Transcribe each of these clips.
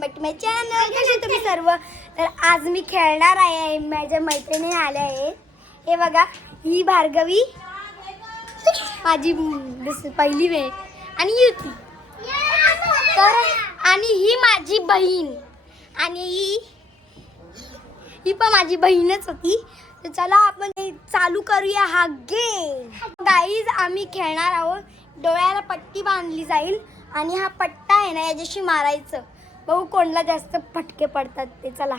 Back to my channel कसे तुम्ही सर्व? तर आज मी खेळणार आहे माझ्या मैत्रिणी आल्या आहे हे बघा ही भार्गवी माझी पहिली वेळ आणि युती. तर आणि ही माझी बहीण आणि ही ही पण माझी बहीणच होती. तर चला आपण चालू करूया हा गेम गाईज आम्ही खेळणार आहोत. डोळ्याला पट्टी बांधली जाईल आणि हा पट्टा आहे ना याच्याशी मारायचं. बघू कोणला जास्त फटके पडतात ते चला.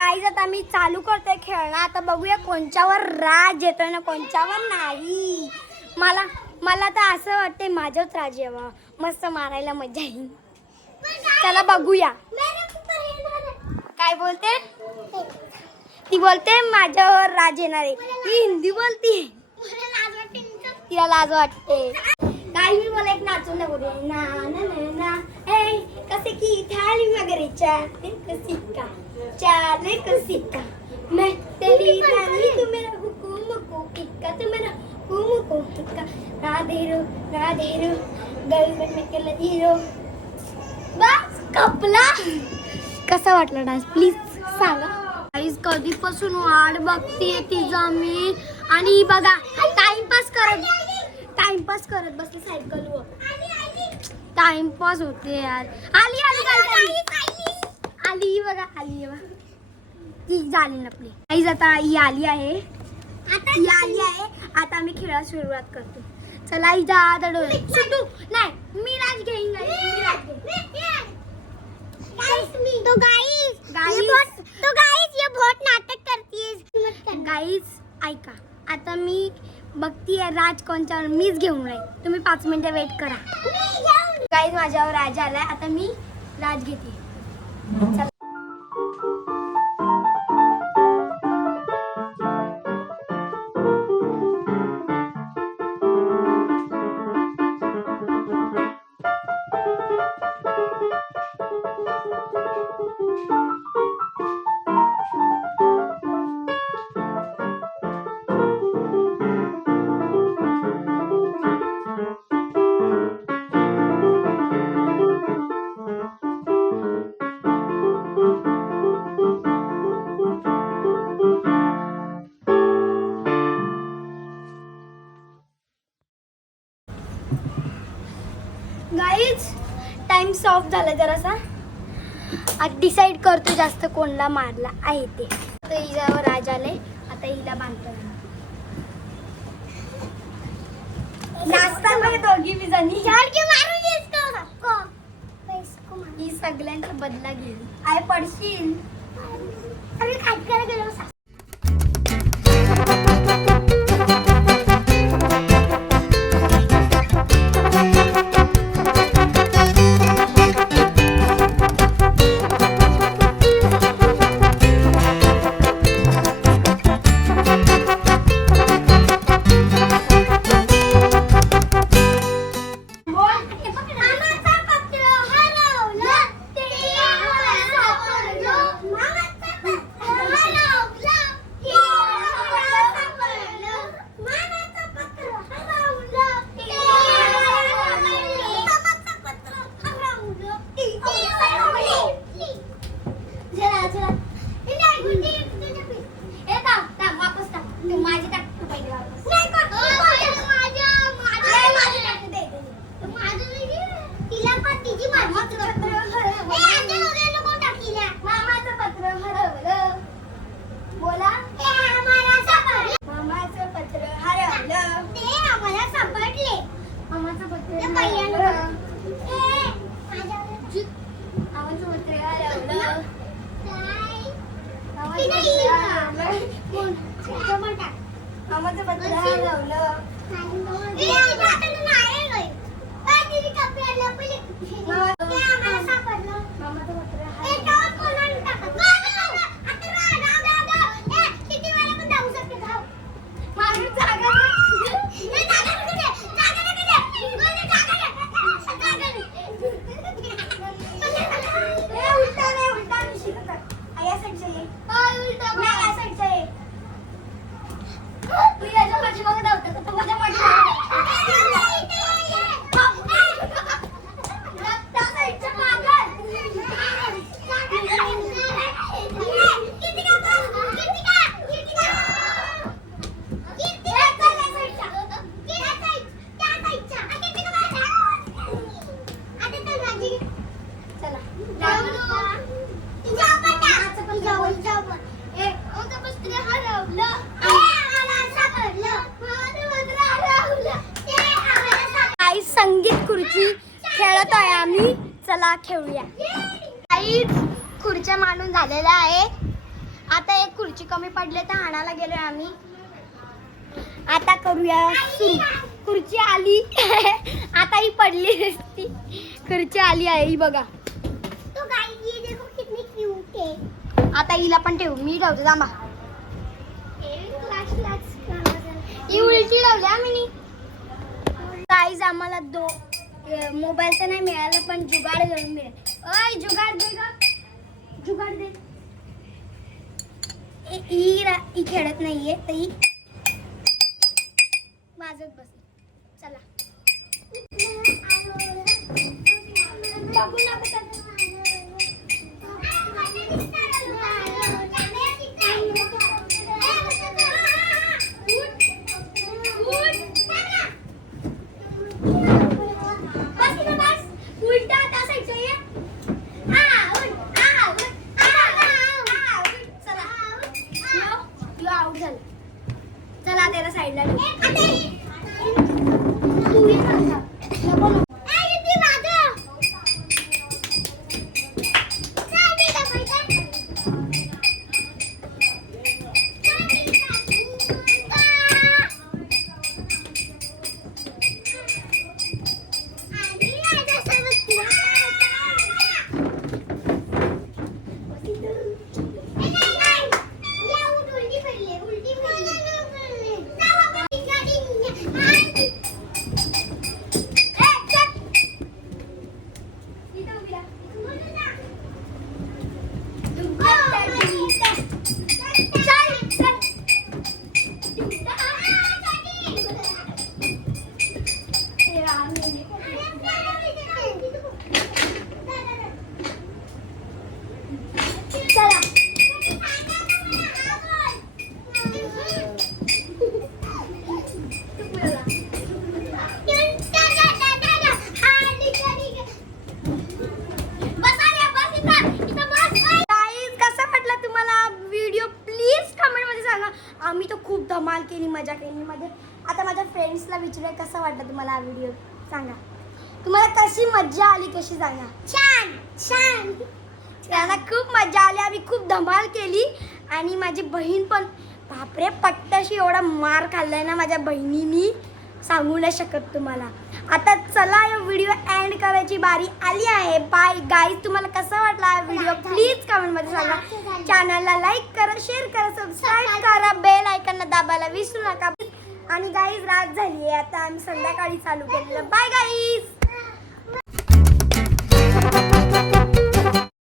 काहीच आता मी चालू करतोय खेळणं. आता बघूया कोणच्यावर राज येतोय ना कोणच्यावर नाही. मला मला तर असं वाटते माझ्याच राज यावा. मस्त मारायला मजा येईल. चला बघूया. काय बोलते? ती बोलते माझ्यावर राज येणार आहे. ती हिंदी बोलती तिला लाज वाटते. काही मी मला एक नाचून ना. कसे की थाली मगरे चाले कसी का? चाले कसी का? मैं तेरी रानी तू मेरा हुकुम को किक्का तू मेरा हुकुम को किक्का राधे रो राधे रो गल में के लधी रो बस कपला. कसा वाटला डान्स प्लीज सांगा. गाईज कधीपासून वाट बघतीये तिचा मी. आणि बघा टाइमपास करत टाइमपास करत बसले सायकलवर. टाइमपास होते यार. आली आली आली आली. बघा आली बघा. ती झाली आपली. गाईज आता ही आली आहे. ही आली आहे. आता आम्ही खेळायला सुरुवात करतो. चला ही जा आता डोळे सुटू नाही मी राज घेईन तो. ये बहुत तो गाइस ये बहुत नाटक करती है गाईज ऐका. आता मी बघतीये राज कोणच्यावर. मीच घेऊन राहील तुम्ही पाच मिनिटं वेट करा. गाईज माझ्यावर राज आलाय. आता मी राज घेते. गाईज टाइम सॉफ्ट झाला जरासा. आता डिसाईड करतो जास्त कोणला मारला आहे ते. तर हिच्यावर राज आले आता हिला बांधतो दोघी जणी. ही सगळ्यांचा बदला गेली आय पडशील. काय मामाचं ती नाही पत्र का? हरवलं. कोण जमा टाक मामाचं पत्र हरवलं ए आता नाही गई काय तिने कपड्याला पहिले ते आम्हाला सापडलं मामाचं पत्र ए हरवलं टॉप कोणाला टाकत आता रा रा रा रा ए किती वेळा पण जाऊ शकते धाव माणूस जागा नाही. ए जागा नको दे जागा नको दे बोल जागा दे जागा दे ए, उलटा नाही उलटा नाही शिकत आहे. आ, या साईडचं ये. काय उलटा नाही, या साईडचं ये. तू याच्या पाठीमागे धावतो का? तू माझ्या पाठीमागे आजी चला आई संगीत खुर्ची खेळत आहे आम्ही चला खेळूया. आई खुर्च्या मांडून झालेल्या आहे. आता एक खुर्ची कमी पडले तर हाणाला गेलोय आम्ही. आता करूया खुर्ची आली. आता ही पडली नसती. खुर्ची आली आहे ही बघा. आता हिला पण ठेवू. मी ठेवतो थांबा. ही उलटी ठेवली आम्ही काहीच आम्हाला दो मोबाईल तर नाही मिळाला पण जुगाड घेऊन मिळेल. अय जुगाड दे ग. जुगाड दे. ए- ही रा- ही खेळत नाहीये तर ही वाजत बस. चला. बघू नका मजा केली मध्ये. आता माझ्या फ्रेंड्सला विचारूया कसा वाटला तुम्हाला हा व्हिडिओ सांगा. तुम्हाला कशी मजा आली कशी सांगा? छान छान. त्यांना खूप मजा आली आम्ही खूप धमाल केली. आणि माझी बहीण पण बापरे पट्टाशी एवढा मार खाल्लाय ना माझ्या बहिणीनी. सांगू नाही शकत तुम्हाला. आता चला या व्हिडिओ एंड करायची बारी आली आहे. बाय गाईज तुम्हाला कसा वाटला हा व्हिडिओ प्लीज कमेंटमध्ये सांगा. चॅनलला लाईक करा शेअर करा सबस्क्राईब करा. बेल आयकॉनला दाबायला विसरू नका. आणि गाईज रात झाली आहे. आता आम्ही संध्याकाळी चालू केलेलं. Bye guys